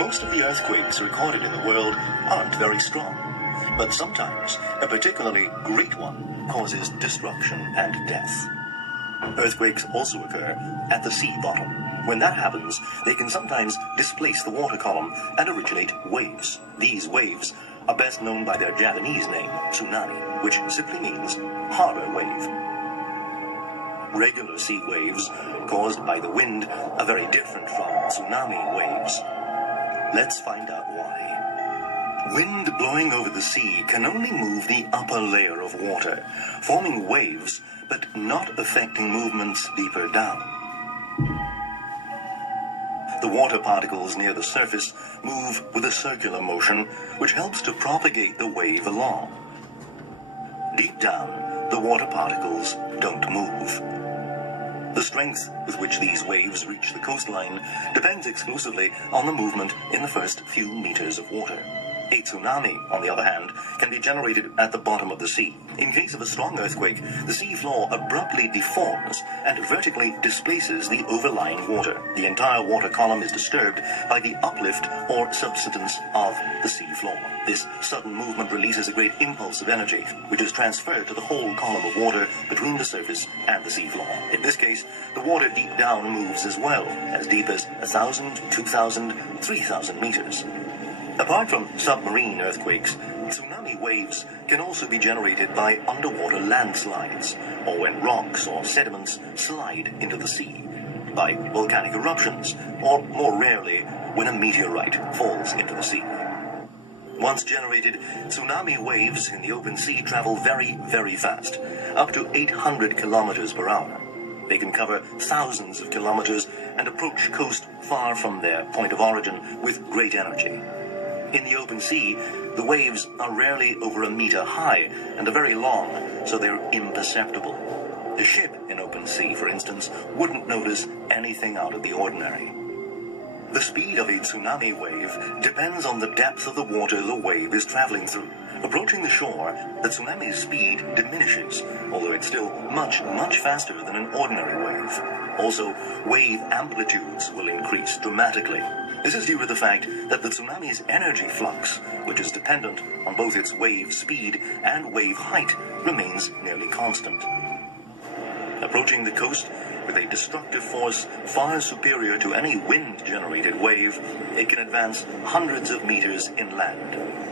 Most of the earthquakes recorded in the world aren't very strong, but sometimes a particularly great one causes destruction and death. Earthquakes also occur at the sea bottom. When that happens, they can sometimes displace the water column and originate waves. These waves are best known by their Japanese name, tsunami, which simply means harbor wave. Regular sea waves caused by the wind are very different from tsunami waves. Let's find out why. Wind blowing over the sea can only move the upper layer of water, forming waves but not affecting movements deeper down. The water particles near the surface move with a circular motion, which helps to propagate the wave along. Deep down, the water particles don't move. The strength with which these waves reach the coastline depends exclusively on the movement in the first few meters of water. A tsunami, on the other hand, can be generated at the bottom of the sea. In case of a strong earthquake, the sea floor abruptly deforms and vertically displaces the overlying water. The entire water column is disturbed by the uplift or subsidence of the sea floor. This sudden movement releases a great impulse of energy, which is transferred to the whole column of water between the surface and the sea floor. In this case, the water deep down moves as well, as deep as 1,000, 2,000, 3,000 meters. Apart from submarine earthquakes, tsunami waves can also be generated by underwater landslides, or when rocks or sediments slide into the sea, by volcanic eruptions, or more rarely, when a meteorite falls into the sea. Once generated, tsunami waves in the open sea travel very, very fast, up to 800 kilometers per hour. They can cover thousands of kilometers and approach coast far from their point of origin with great energy. In the open sea, the waves are rarely over a meter high and are very long, so they're imperceptible. A ship in open sea, for instance, wouldn't notice anything out of the ordinary. The speed of a tsunami wave depends on the depth of the water the wave is traveling through. Approaching the shore, the tsunami's speed diminishes, although it's still much, much faster than an ordinary wave. Also, wave amplitudes will increase dramatically. This is due to the fact that the tsunami's energy flux, which is dependent on both its wave speed and wave height, remains nearly constant. Approaching the coast with a destructive force far superior to any wind-generated wave, it can advance hundreds of meters inland.